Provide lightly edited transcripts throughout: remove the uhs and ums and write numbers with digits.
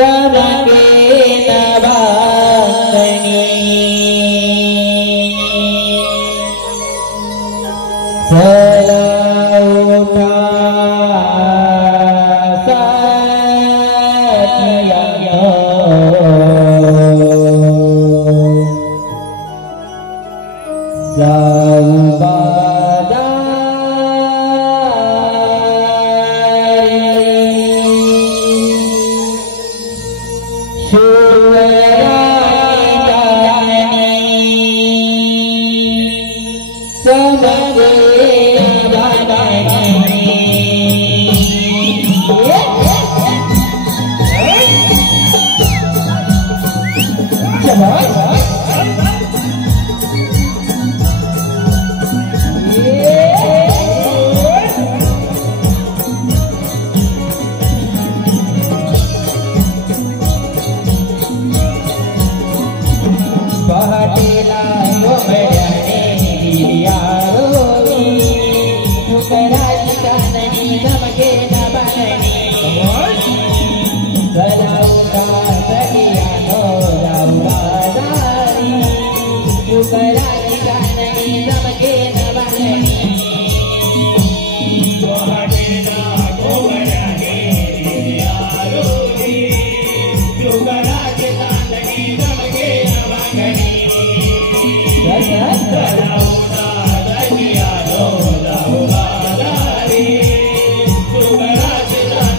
Thank you.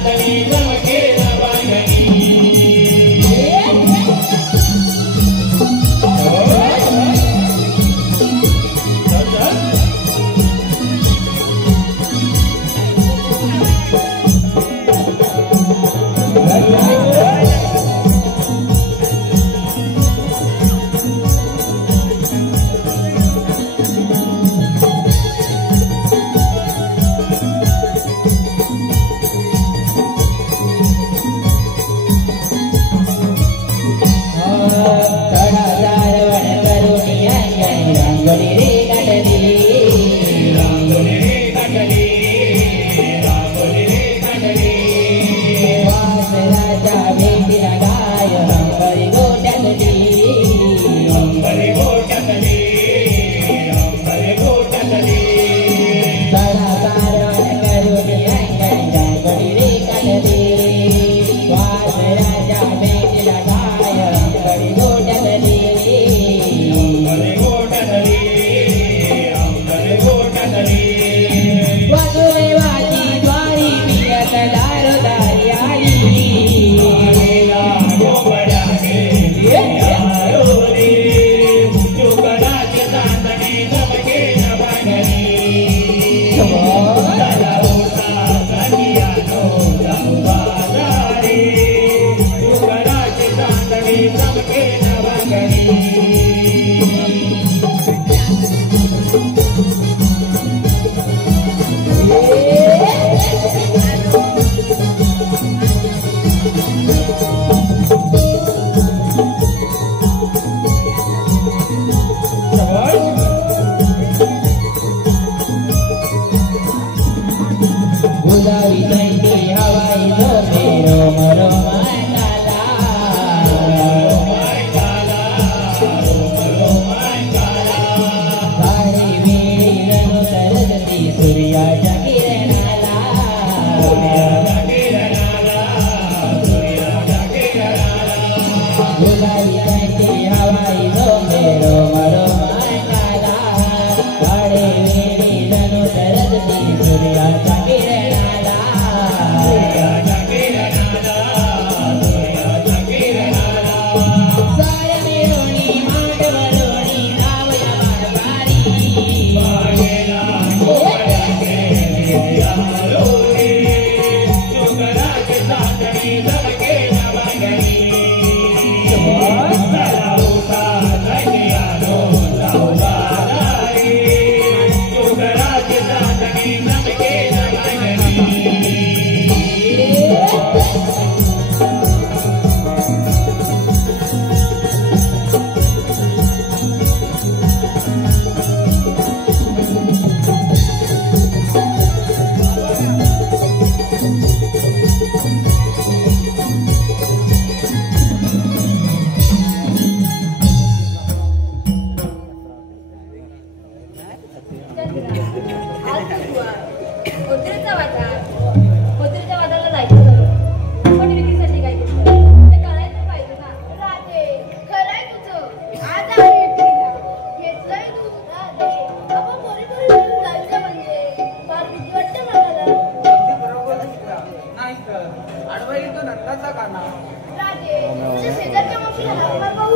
त्याचा का नाव राजे तुझ्या शेजारच्या मावशीला हाक मार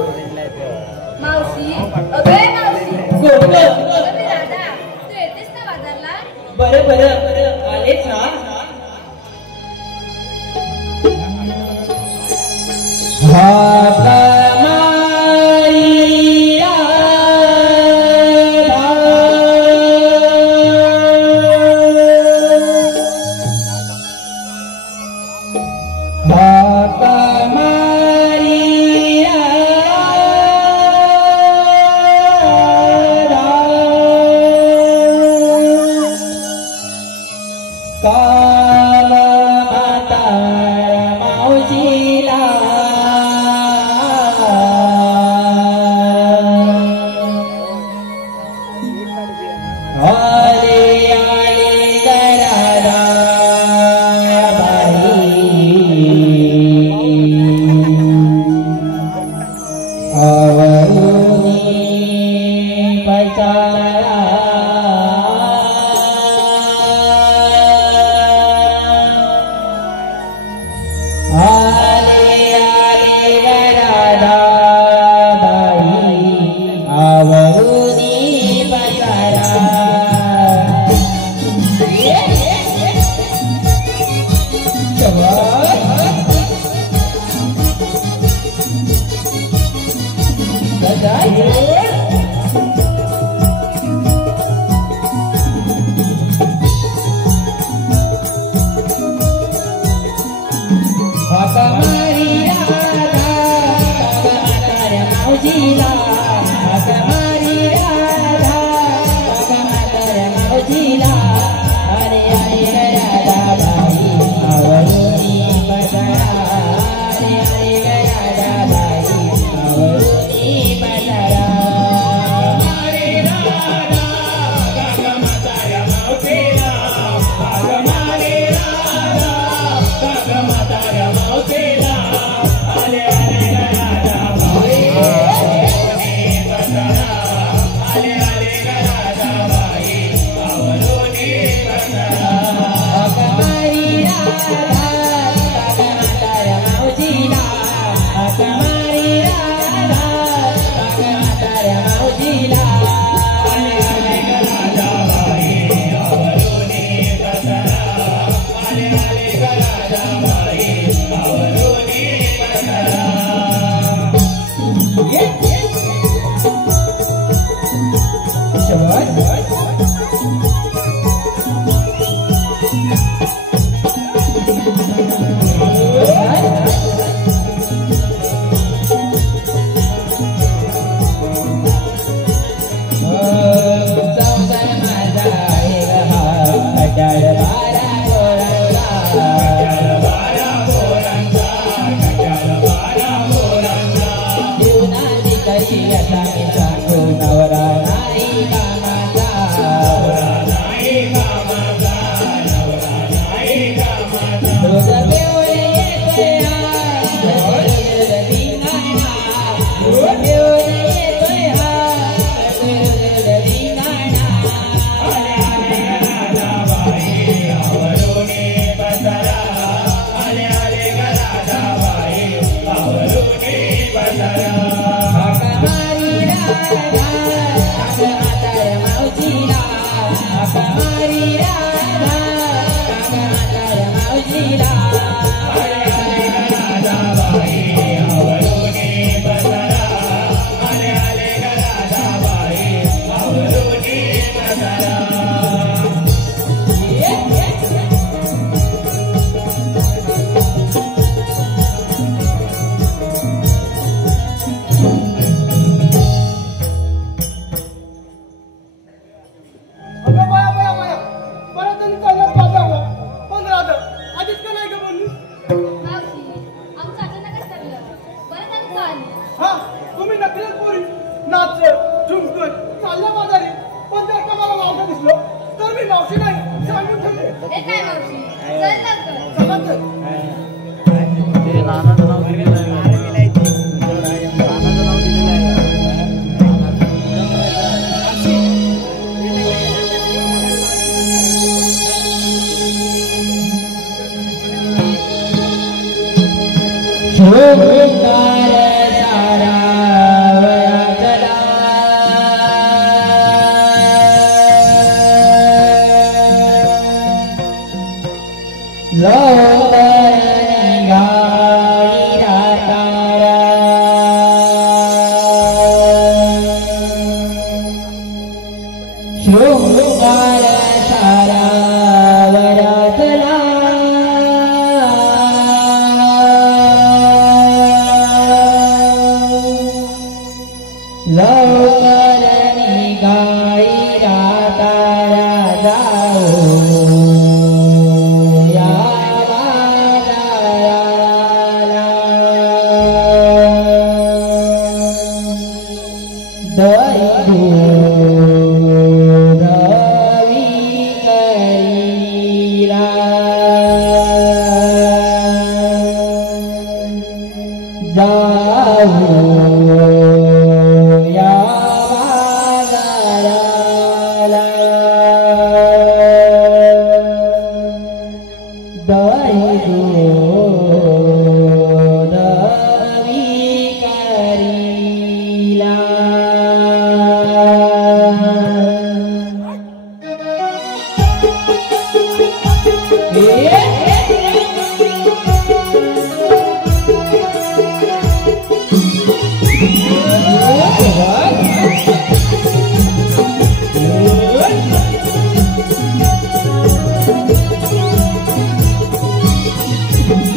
मावशी अगे मावशी गोग अगे राधा तू येतेस ना बाजारला बरं बरं आलेच ना Thank you.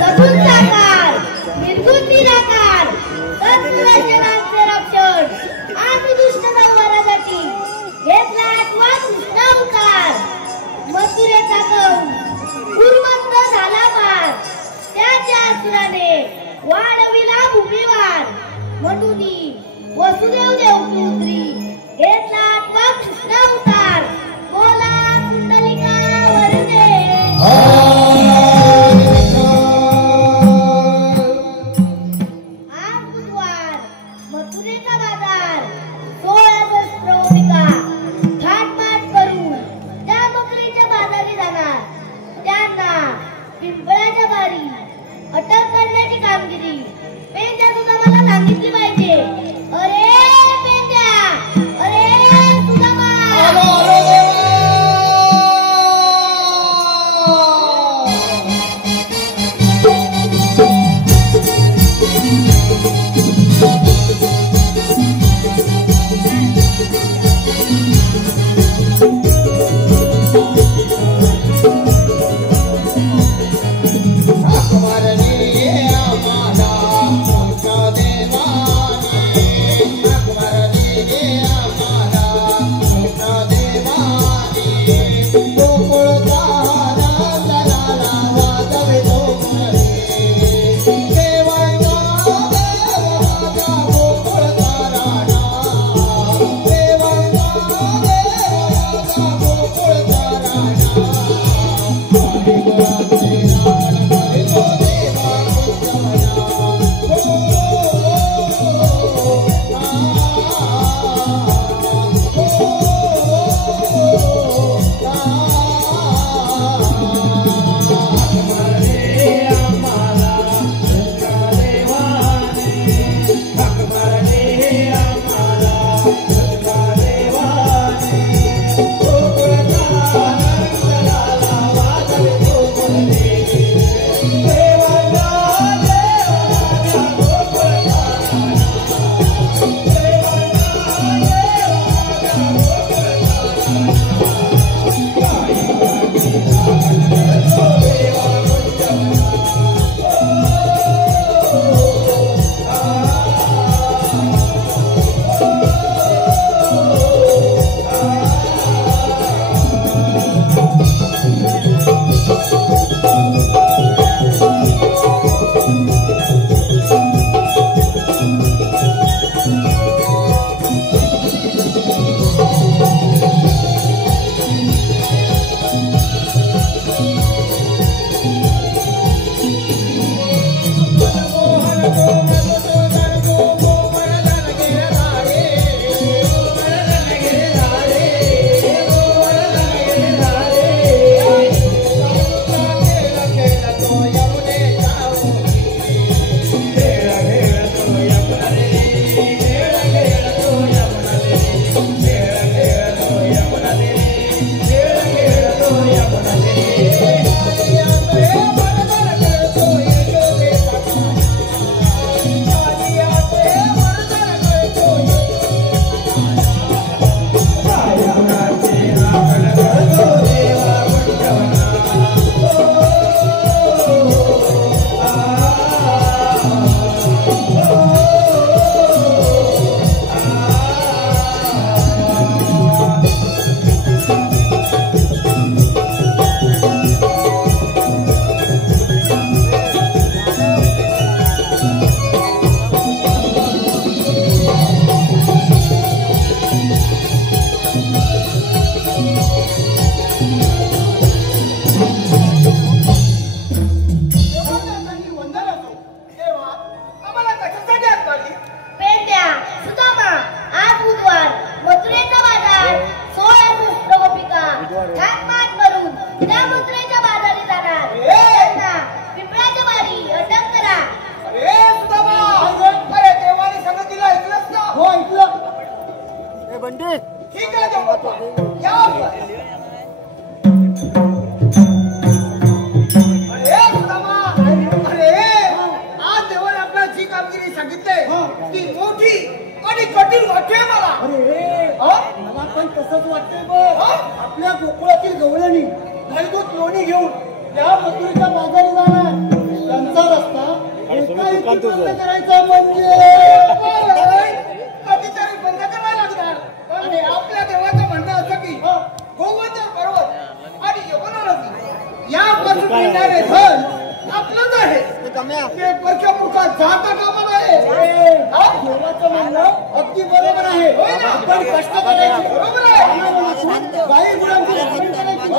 सगुण साकार निर्गुण निराकार तत्पुरुषांचे रक्षण आणि दुष्ट संहारासाठी घेतला आठवा कृष्ण अवतार मथुरेचा कंस उर्वंत झाला वार त्याच्या असुराने वाढविला भूमिवार म्हणून वसुदेव देवकी उतरी घेतला आठवा कृष्ण अवतार बोला कुंडलिका वरदे आज बुधवार मथुरेचा बाजार 16 शस्त्रौपिका थाटमाट करून त्या मथुरेच्या बाजारी जाणार त्यांना पिंपळाच्या बारी अटक करण्याची कामगिरी पेंड्या सुद्धा मला सांगितली पाहिजे. अरे पेंड्या, अरे सुदामा, आम्हाला त्या मजुरीच्या बाजारी जाणार त्यांचा रस्ता करायचा म्हणजे कधीतरी बंद करायला लागणार. आणि आपल्या देवाचं म्हणणं असं की गोवर्धन पर्वत आणि यमुना नदी या बाजूने येणारे धन आपलंच आहे. ते परक्या मुखात जाता कामा नये. देवाचं म्हणणं अगदी बरोबर आहे. आपण कष्ट करायचे बरोबर आहे. काही गुणांची रक्षण करायची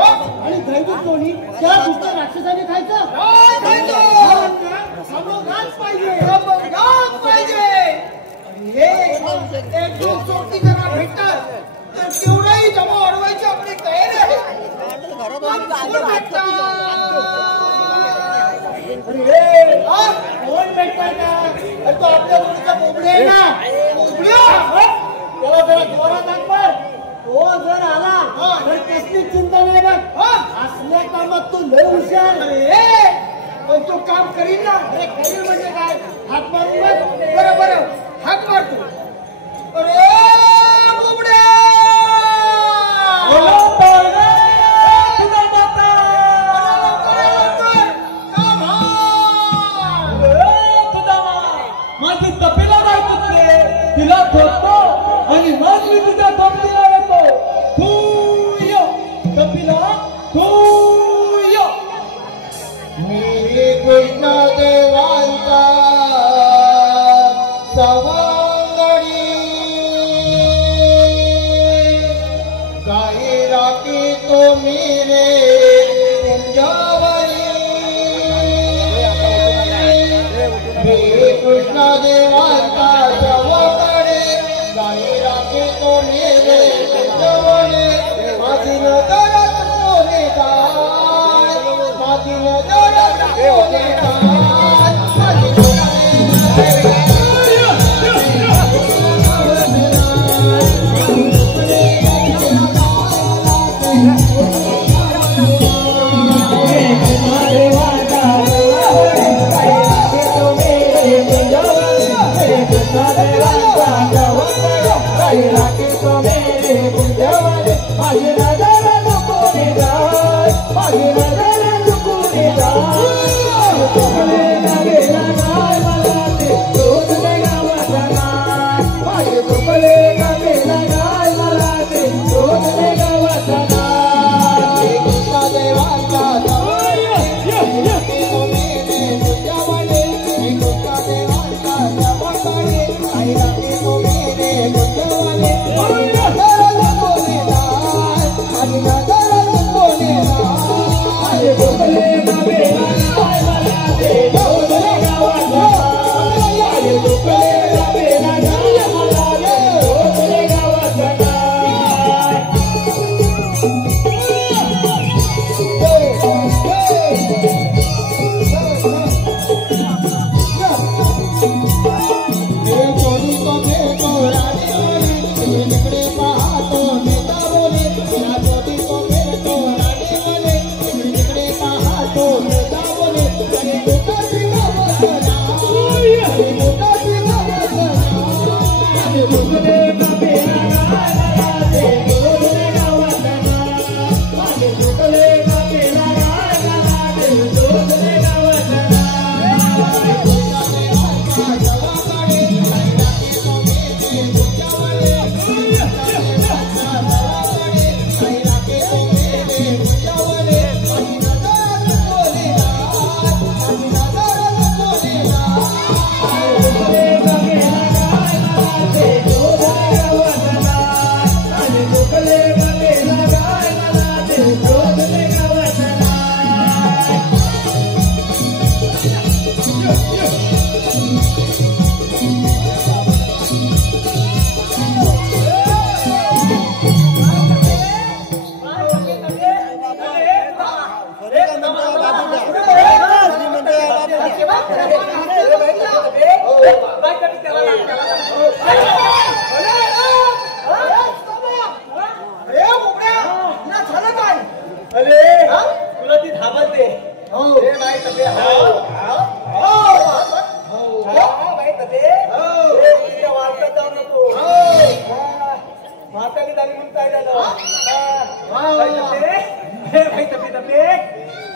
आणि दैविक दोन्ही त्या दुष्ट राक्षसाने खायचं समोगाच पाहिजे. हे एक दोन सोबती जरा भेटतात तर तेवढाही जमा वाढवायची आपली तयारी आहे. कोण भेटताय का? तो आपल्या मुलीचा बोबडे आहे ना. त्याला जरा जोरात हाक मार. तो जर आला तर कसली चिंता नाही बघ. असल्या कामात तू लय हुशार. पण तो काम करीन ना. अरे करील म्हणजे काय? हात मारून बघ. बरं बरं हाक मारतो. अरे बुबड्या माझी तपेला बायको तिला ठोकतो आणि मग मी तुझ्या तपलीला येतो. थूय कपिला थूय. मी कृष्ण देवांचा सवंगडी काही राखी तो रे तुमच्यावरी. मी कृष्ण देवांचा सवंगडी काही राखी तो रे तुमच्यावरी. माझी नजर कोणी काय माझी नजर कोणी काय माझी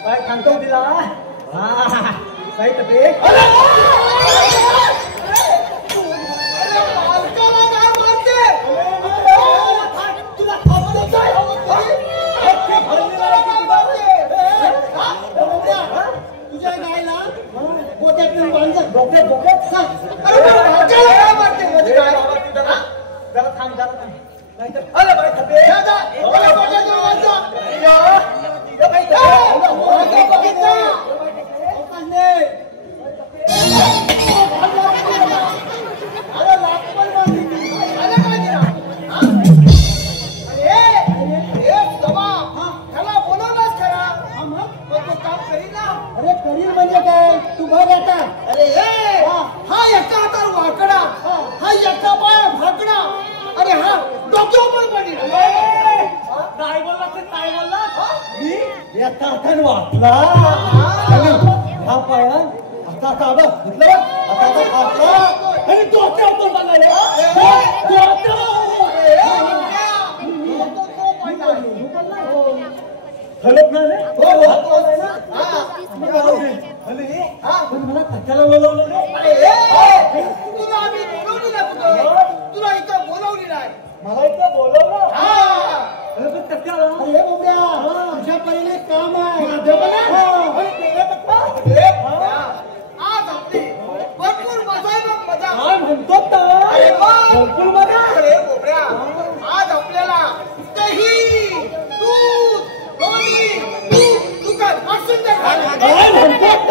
काय सांगतो तिला काही तपे मालकाला काय मारते तुला तुझ्या गायला गोट्यात बांध डोक्यात अरे मालकाला काय मारते म्हणजे काय जरा थांब अरे बाई थपे अरे करील म्हणजे काय तू बघ आता अरे हा एका हातावर वाकडा हा एका पाया भाकडा अरे हा डोक्यावर पडली काय बोलला ते काय बोलला मी एका हाताने वाटला हा पाया आता बघ घेतलं आता वाटला आणि डोक्यावर पण बघायला हलत नाही रे मला धक्क्याला बोलवलं तुला आम्ही बोलवली ना कुठं तुला इथं बोलवली नाही मला इथं बोलवलं अरे बोबड्या तुझ्या पहिले काम आहे आज आपली भरपूर मजा आहे बघ मजा काय म्हणतो अरे भरपूर मजा अरे बोबड्या आज आपल्याला दही दूध लोणी दुकान असून काय म्हणतो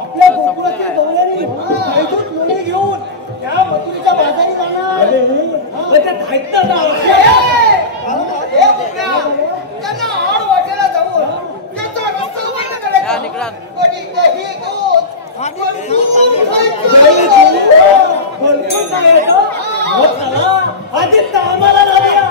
आपल्या गोकुळातील गवळणी दूध लोणी घेऊन त्या मथुरेच्या बाजारी जाणार त्यांना आड वाटेला जाऊन त्याचा रस्ता बंद करायचा कोणी दही दूध भरपूर काय आधी आम्हाला जाऊया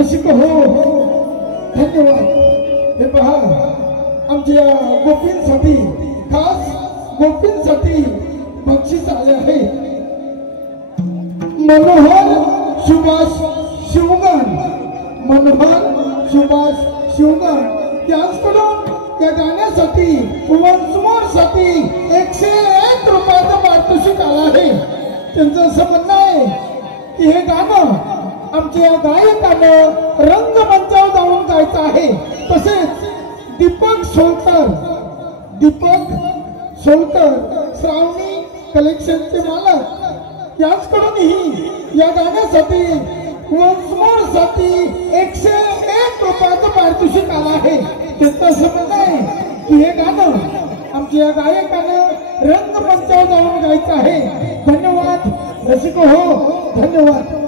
रसिक हो धन्यवाद. हे पहा आमच्या गोपींसाठी खास गोपींसाठी बक्षीस आले आहे. मनोहर सुभाष शिवगण मनोहर सुभाष शिवगण त्यांच्याकडून त्या गाण्यासाठी साठी 101 रुपयाचं पारितोषिक आलं आहे. त्यांचं असं म्हणणं आहे की हे गाणं आमच्या गायकानं रंगमंचावर जाऊन गायचं आहे. तसेच दीपक सोलकर श्रावणी कलेक्शनचे मालक याचकडूनही या गाण्यासाठी साठी 101 रुपयाचं पारितोषिक आलं आहे. त्यांचं असं म्हणणं आहे की हे गाणं आमच्या गायकानं रंगमंचावर जाऊन गायचं आहे. धन्यवाद रसिक हो धन्यवाद.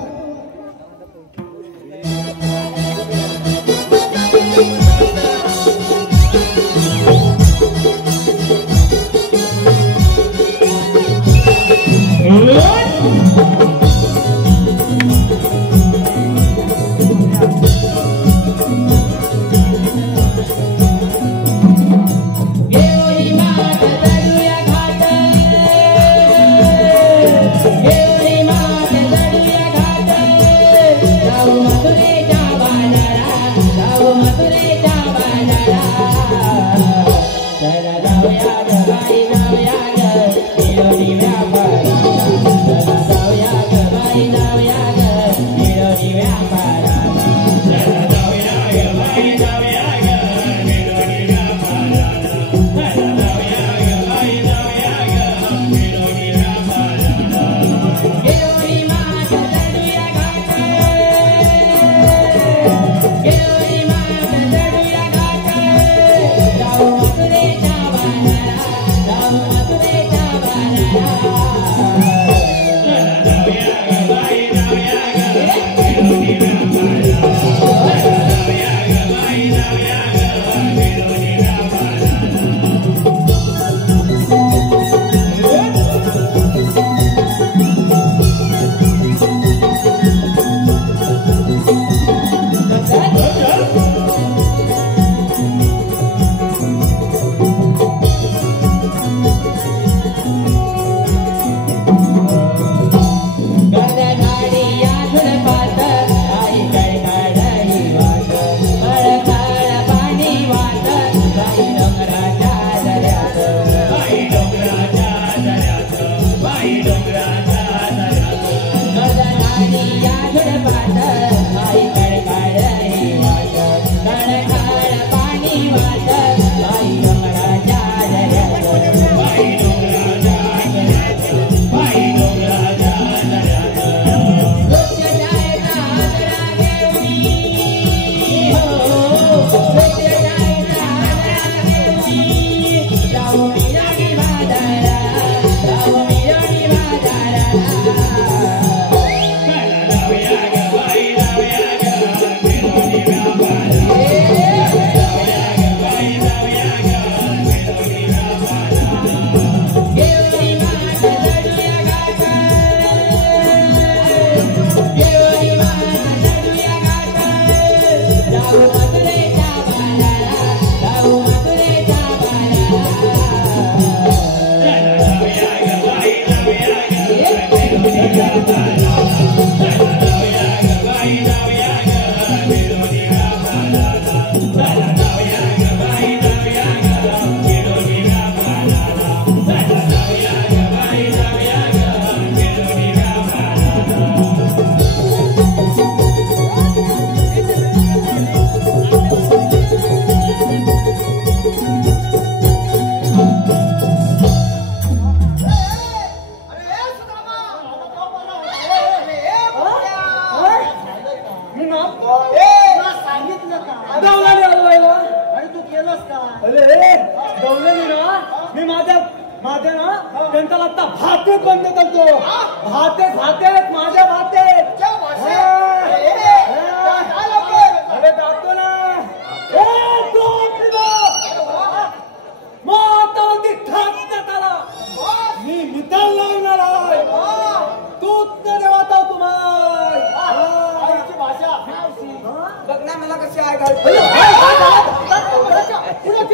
कुणाची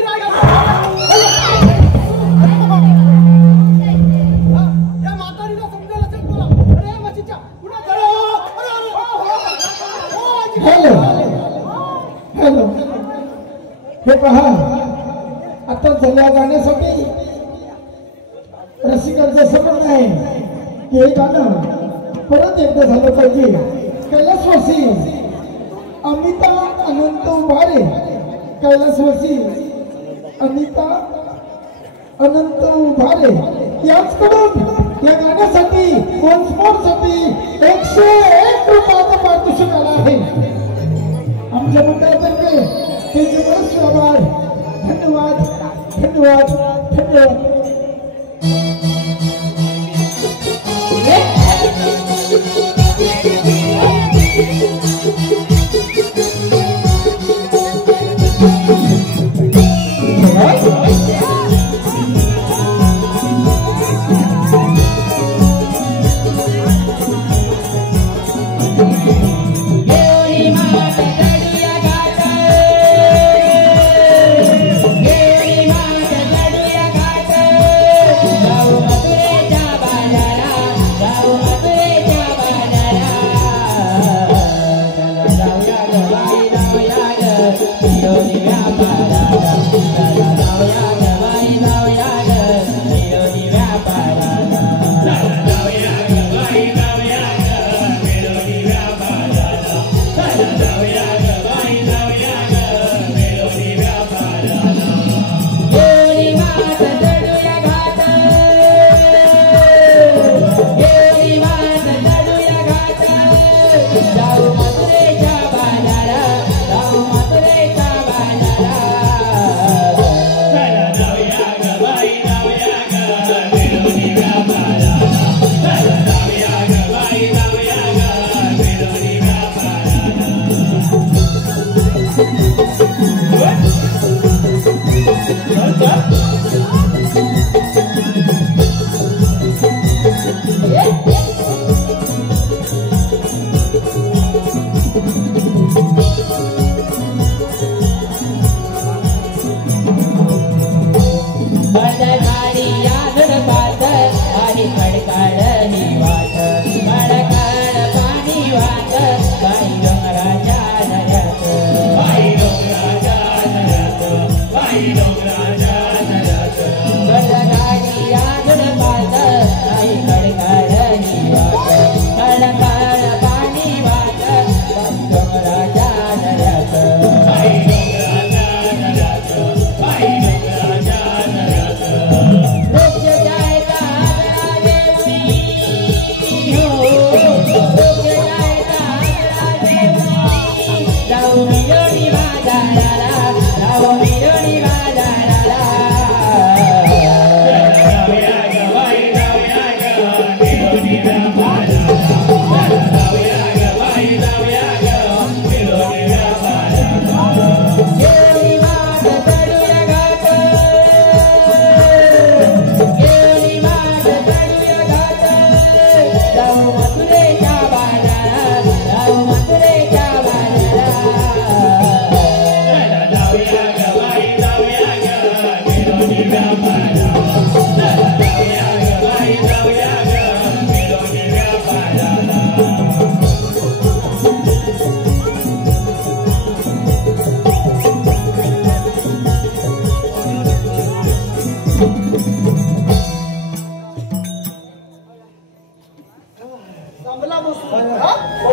राय घाल या म्हातारीला समजायला चल बोला अरे मच्छीच्या कुणा हॅलो हॅलो हे पहा आता झाल्या गाण्यासाठी रसिकांचं असं म्हणणं आहे की हे गाणं परत एकदा झालं पाहिजे कैलासवासी अमिता अनंत उभारे कैलासवासी अमिता अनंत उभारे याचकडून या गाण्यासाठी वन्स मोर साठी 101 रुपयाचा पारितोषिक आला आहे आमच्या मंडळातर्फे त्याचे बरेच आभार धन्यवाद धन्यवाद धन्यवाद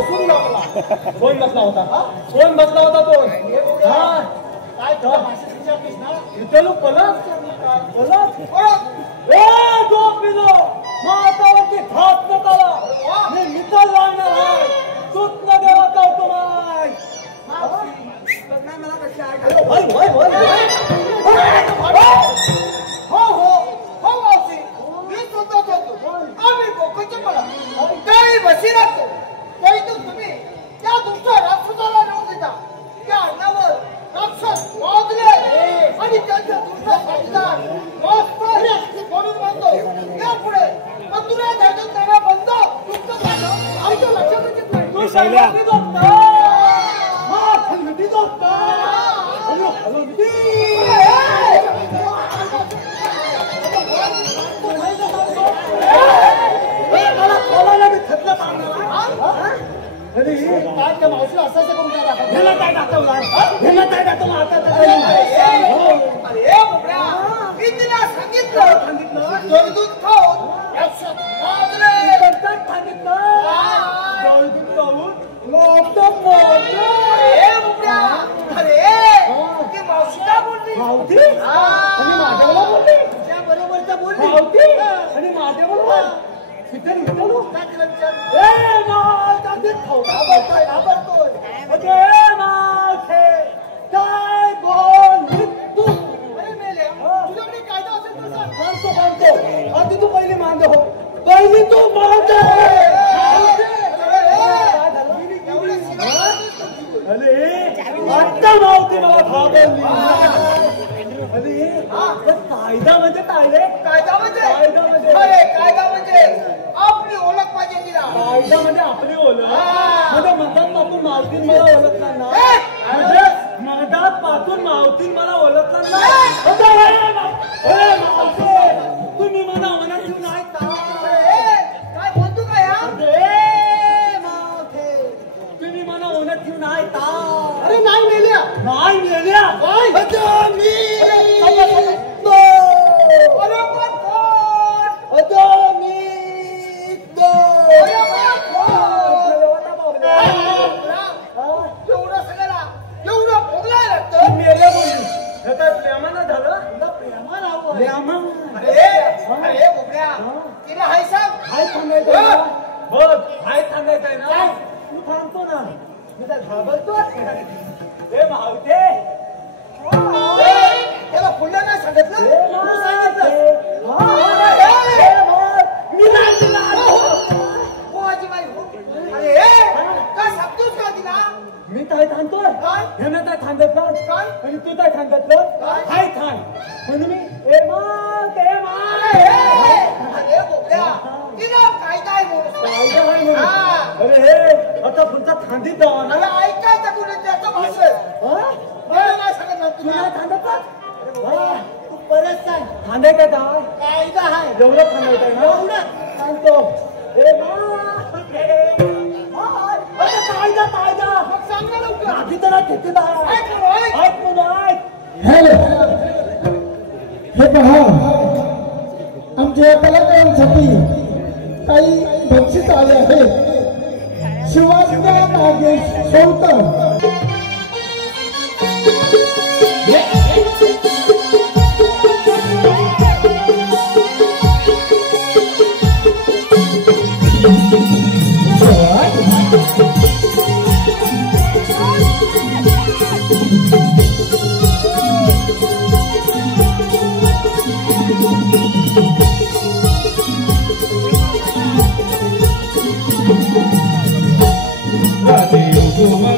कोण बसला होता कोण बसला होता तो काय तुला भाषेत विचारतेस ना इथं पलट मातावरती हात नकाला मी मित्र लागणार आहे तूच न देवा कावतो माय आम्ही कोकणचे मला काही बसी राहतो काही तो तुम्ही त्या दुसऱ्या राक्षसाला नाव देता त्या अण्णावर राक्षस वाजले आणि त्यांचा दुसरा साथीदार म्हणून म्हणतो यापुढे मथुरा ध्यानात नव्या बंद तुमचं आमच्या लक्षात येत नाही काय त्या मावशी असं करून काय दाखवलं? ह्याला काय दाखवला ह्याला काय दाखवला आता अरे बुबड्या, मी तिला सांगितलं जोडदूत खाऊन आयुष्यात माजले. सांगितलं अरे बुबड्या, अरे ती मावशी का बोलली? मावती आणि माझ्याला बोलली तुझ्या बरोबरच्या बोलली. मावती आणि माझ्या बरोबर तिथे निघालो काय तिला विचार? ए मावता ते घाबरतोय, घाबरतोय. ए मावते काय बोल तू अरे मेल्या, तुझ्याकडे कायदा असेल तर सांग. मानतो आधी तू पहिली मानतो हो पहिली तू मानतो अरे आता मावती मला भागवली अरे कायदा म्हणजे काय रे कायदा म्हणजे कायदा म्हणजे? अरे कायदा म्हणजे आपली ओळख पाहिजे तिला. कायदा म्हणजे आपली ओळख म्हणजे मधात पासून मावतीन मला ओळखणार ना ए! म्हणजे मधात पासून मावतीन मला ओळखणार ना आता हे मावते तुम्ही मला मनात ठेवून ऐकता ए, काय बोलतो काय हा? ए मावते तुम्ही मला मनात ठेवून ऐकता अरे नाही मेल्या. नाही मेल्या अच्छा, मी. अरे कोण कोण? अच्छा, मी. अरे कोण कोण? एवढं सगळ्याला एवढं भोगलाय लागतं. मेल्या बोलली हे काय प्रेमानं झालं तुला प्रेमानं हवं. प्रेमा अरे बुबड्या, तिला हाय सांग. हाय थांबायचं ना बघ हाय थांबायचंय ना तू थांबतो ना मी काय घाबरतो ए मावते त्याला फुलं नाही सांगितलं. तू सांगितलं मी नाही दिला हो आजीबाई हो. अरे काय सांगतोस का तिला? मी काय थांबतोय काय? ह्यानं काय थांबतलं काय? आणि तू काय थांबतलं काय? हाय थांब म्हणून मी ए मात ए मात अरे बुबड्या, तिला कायदा आहे म्हणून. कायदा आहे म्हणून. हा. अरे हे आता पुढचा थांबीत जावा ना मला ऐकायचं तुला त्याचं भाषण. मला नाही सांगितलं तू तुला. नाही थांबत तू परत सांग. थांबे का काय कायदा आहे. एवढं थांबायचंय ना एवढं. सांगतो ए कायदा कायदा मग सांग ना लवकर. आधी तर ठेकेदार ऐक ना, ऐक. ऐक म्हणून ऐक हॅलो हे पहा आमच्या कलाकारांसाठी काही बक्षीस आले आहे. शिवाजीराव नागेश सौतर Radio Goma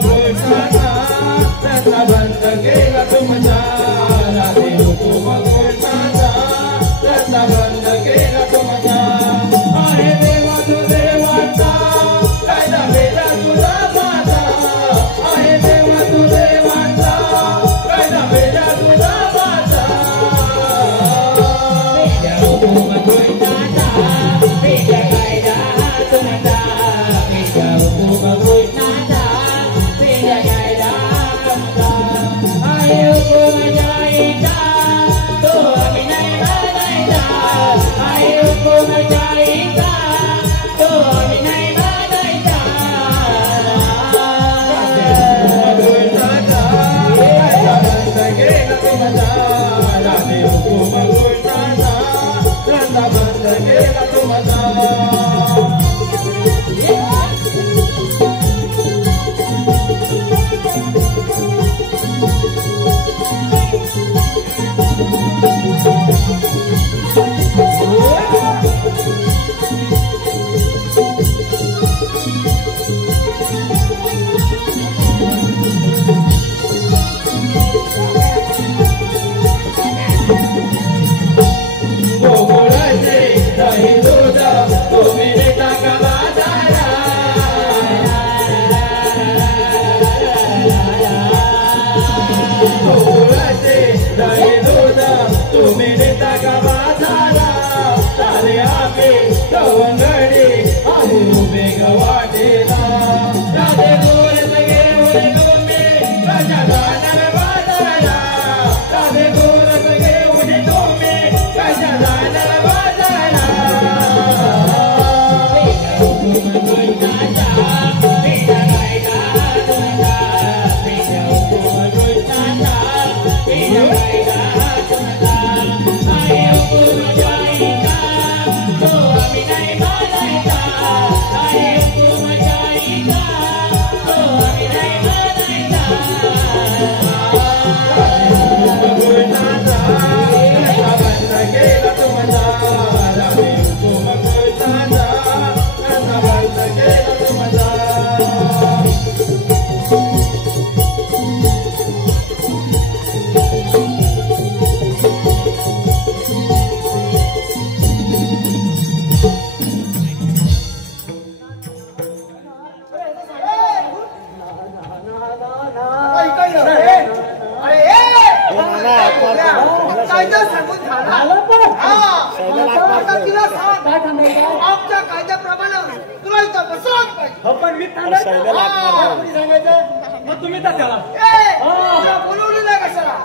आता तिला सांग काय थांबायचं आमच्या कायद्याप्रमाणे तुला इथं बसवत पाहिजे पण मी थांबायचं कोणी सांगायचं मग तुम्ही तर त्याला ए, तुला बोलवली नाही कशाला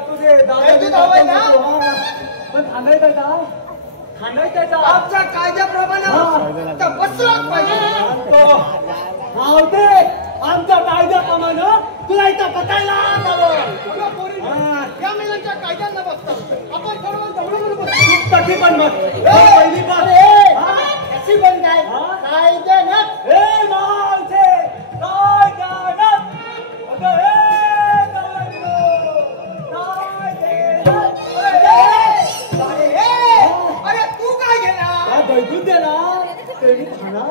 तुझे कायदे धावाय ना? पण थांबायचं का थांबायचं का आमच्या कायद्याप्रमाणे तर बसवत पाहिजे आवते आमच्या कायद्याप्रमाणे तुला इथं बसायला बघा, पोरी, या महिलांच्या कायद्यांना बसतात आपण सर्व जवळून बसतो तशी पण मग पहिली बात अशी पण काय कायदे ना ए मावशे काय गाणं अगं ए अरे तू काय घेणार बैठून दे ना तेवढी खाना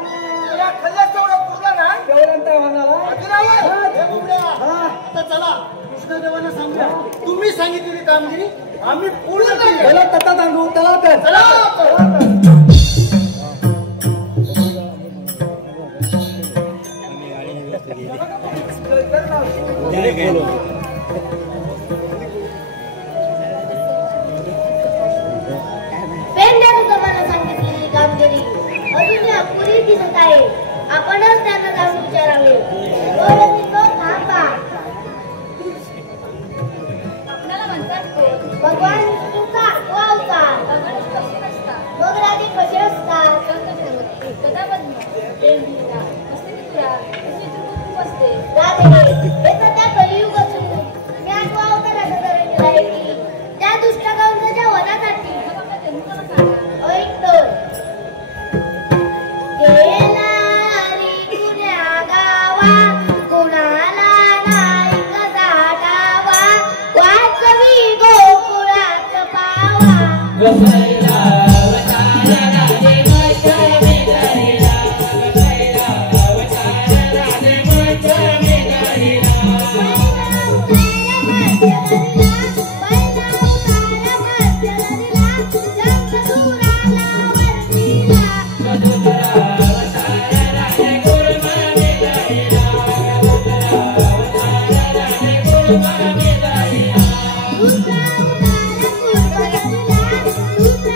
या खल्ल्यात तेवढं पुरलं ना तेवढं काय म्हणाला अजून आवड? हे बुबड्या, आता चला कृष्णदेवांना सांगूया तुम्ही सांगितलेली कामगिरी आम्ही पूर्ण केली त्याला तथा सांगू त्याला कर चला पेंड्याने तुम्हाला सांगितलेली कामगिरी अजूनही अपुरी दिसत आहे. आपणच त्यांना जाऊन विचारावे. तो थांबा. आपल्याला म्हणतात कोण? भगवान विष्णूचा तो अवतार. मग राजे कसे असतात? राधे हे सध्या कलियुग असून मी आठवा अवतार असं करायला आहे की त्या दुष्टकांच्या वनासाठी ऐक तर गेला रे कुण्या गावा कुणाला नाही कसा डावा वाचवी गोकुळात पावा Thank you.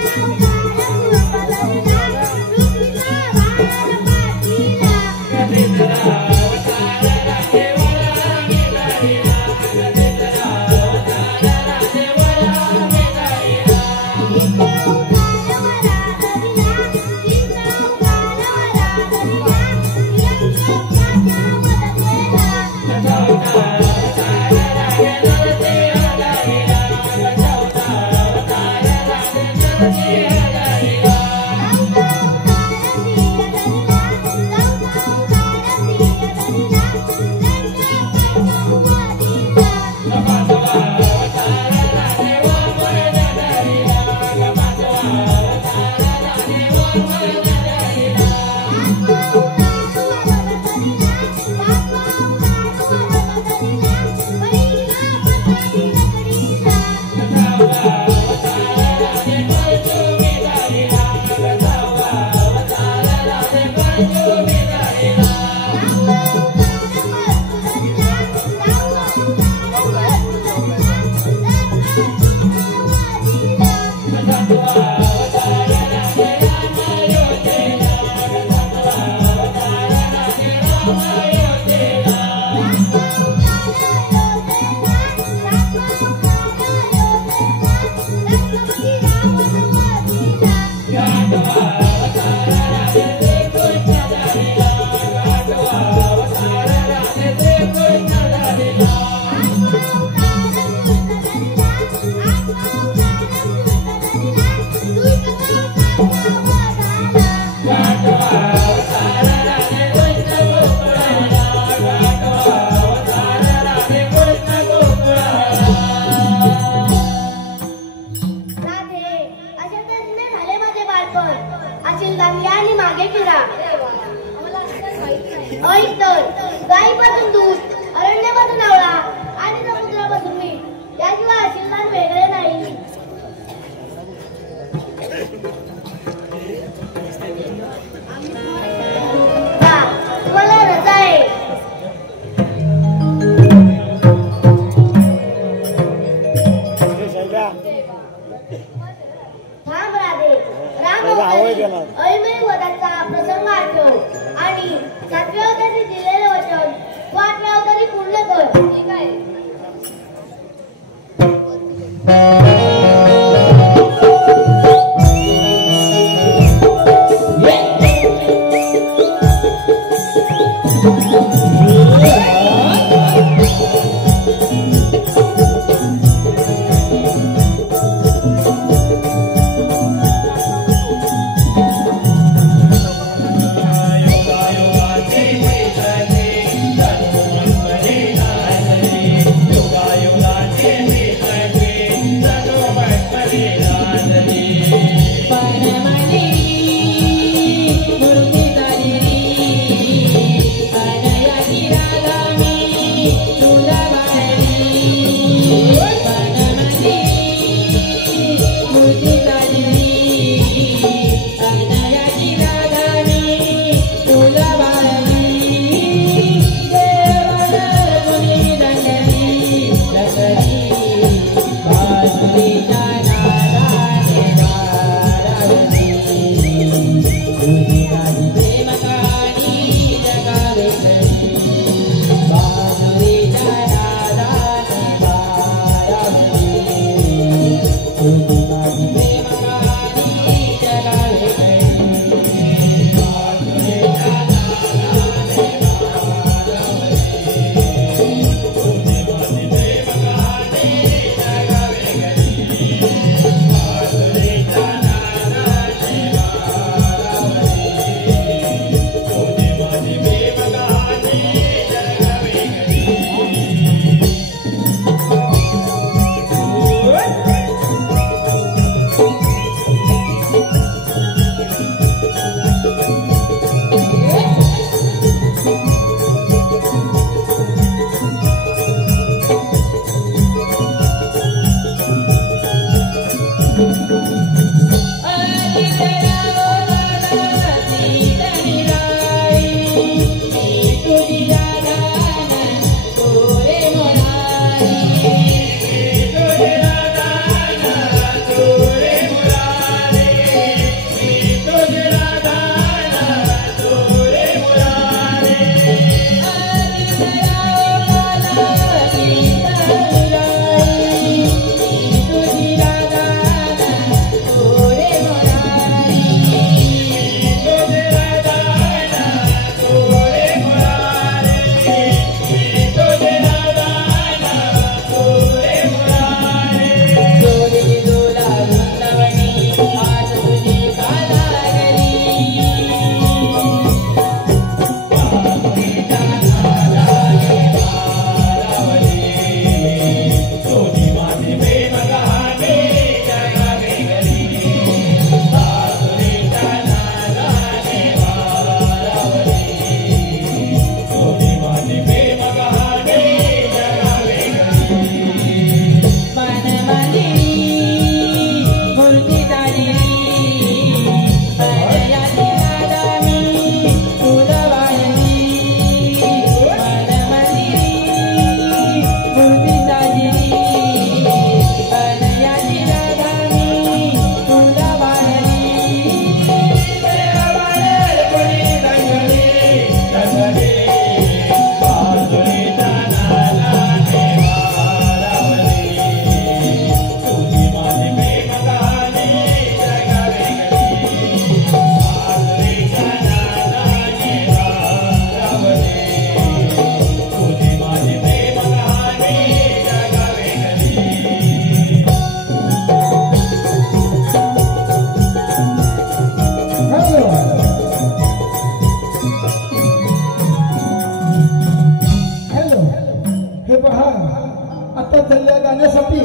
या गाण्यासाठी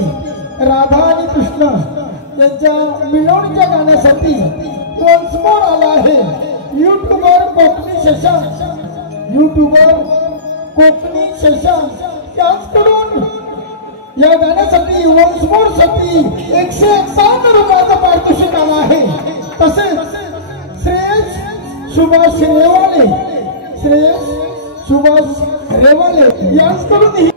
राधा आणि कृष्ण यांच्या मिळवणीच्या गाण्यासाठी वन्स मोर आला आहे युट्यूबर कोकणी शशांक त्याचकडून या गाण्यासाठी वन्स मोर साठी 151 रुपयाचं पारितोषिक आलं आहे. तसेच श्रेयस सुभाष रेवाले यांच्याकडून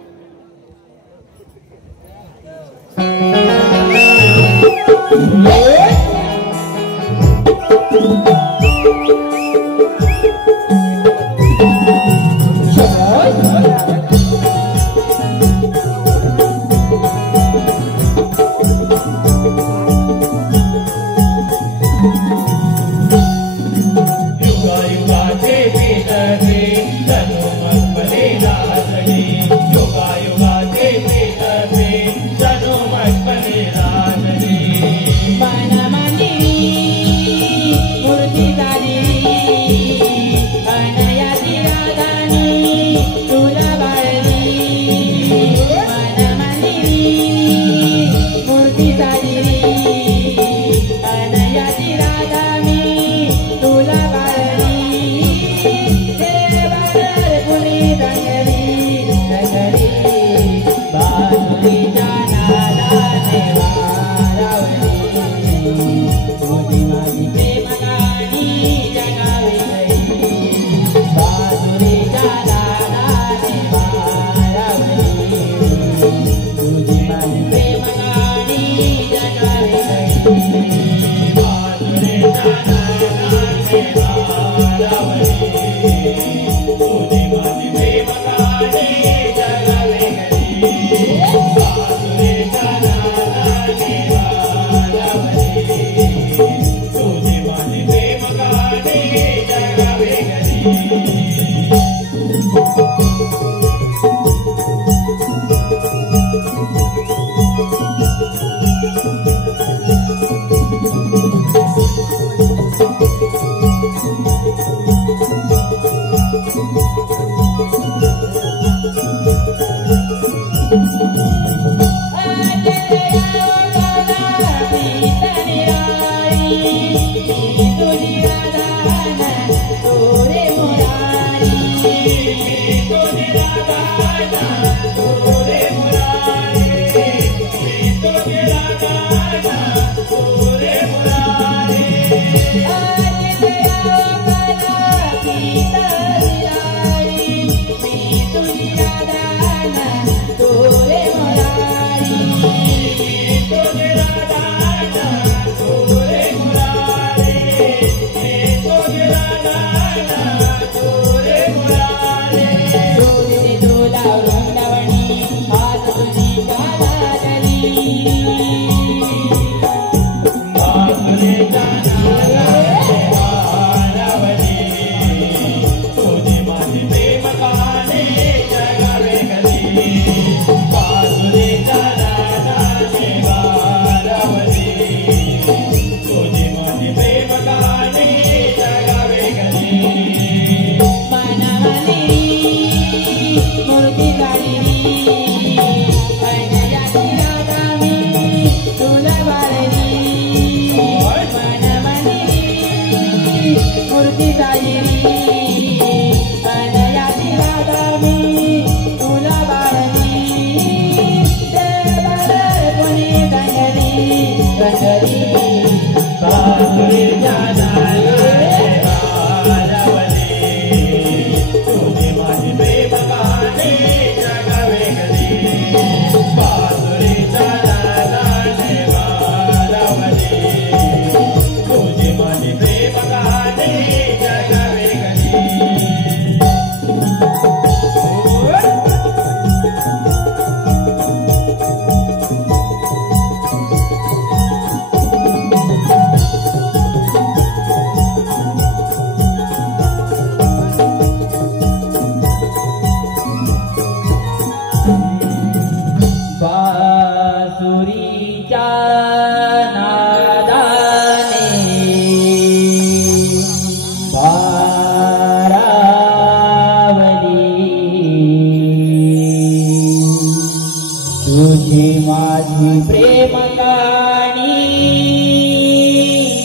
तुझी माझी प्रेम कहाणी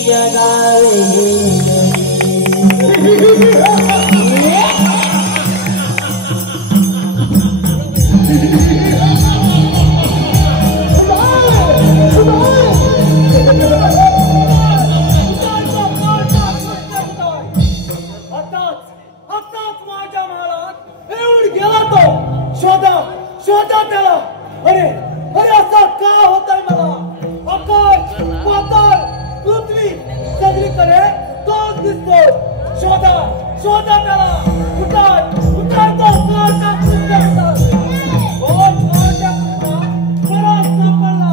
जगावे शोधा त्याला. अरे अरे असं का होतंय मला? आकाश पाताळ पृथ्वी सगळीकडे तोच दिसतो. शोधा शोधा त्याला. कुठाय कुठाय तो कोणता सुंदर कोण कोणत्या बरा सापडला.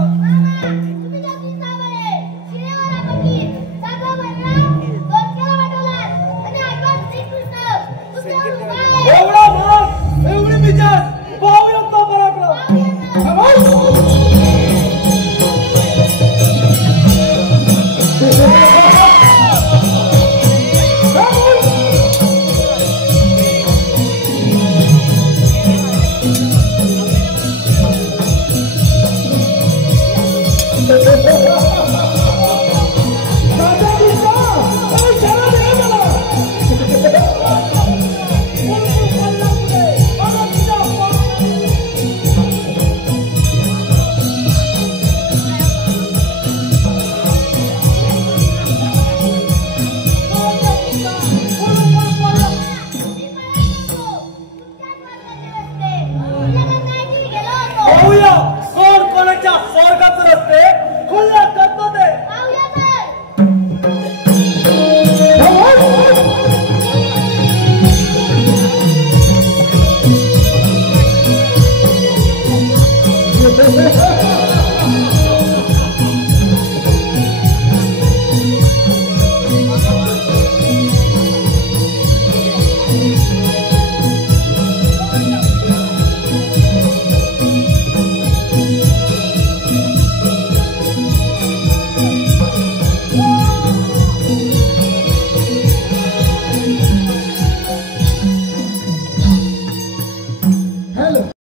तुम्ही जाती सावळे शिरेवाला फकीर सागो बनला दोनकेला वाटवला आणि आठवण श्रीकृष्ण तुमच्यावर उपाय एवढा भाग एवढी मिजाज पाहूया तो बराकडं. पाहूया कोण कोणाच्या स्वर्गाचे रस्ते खुल्ला करतो ते. पाहूया तर Ha ha ha!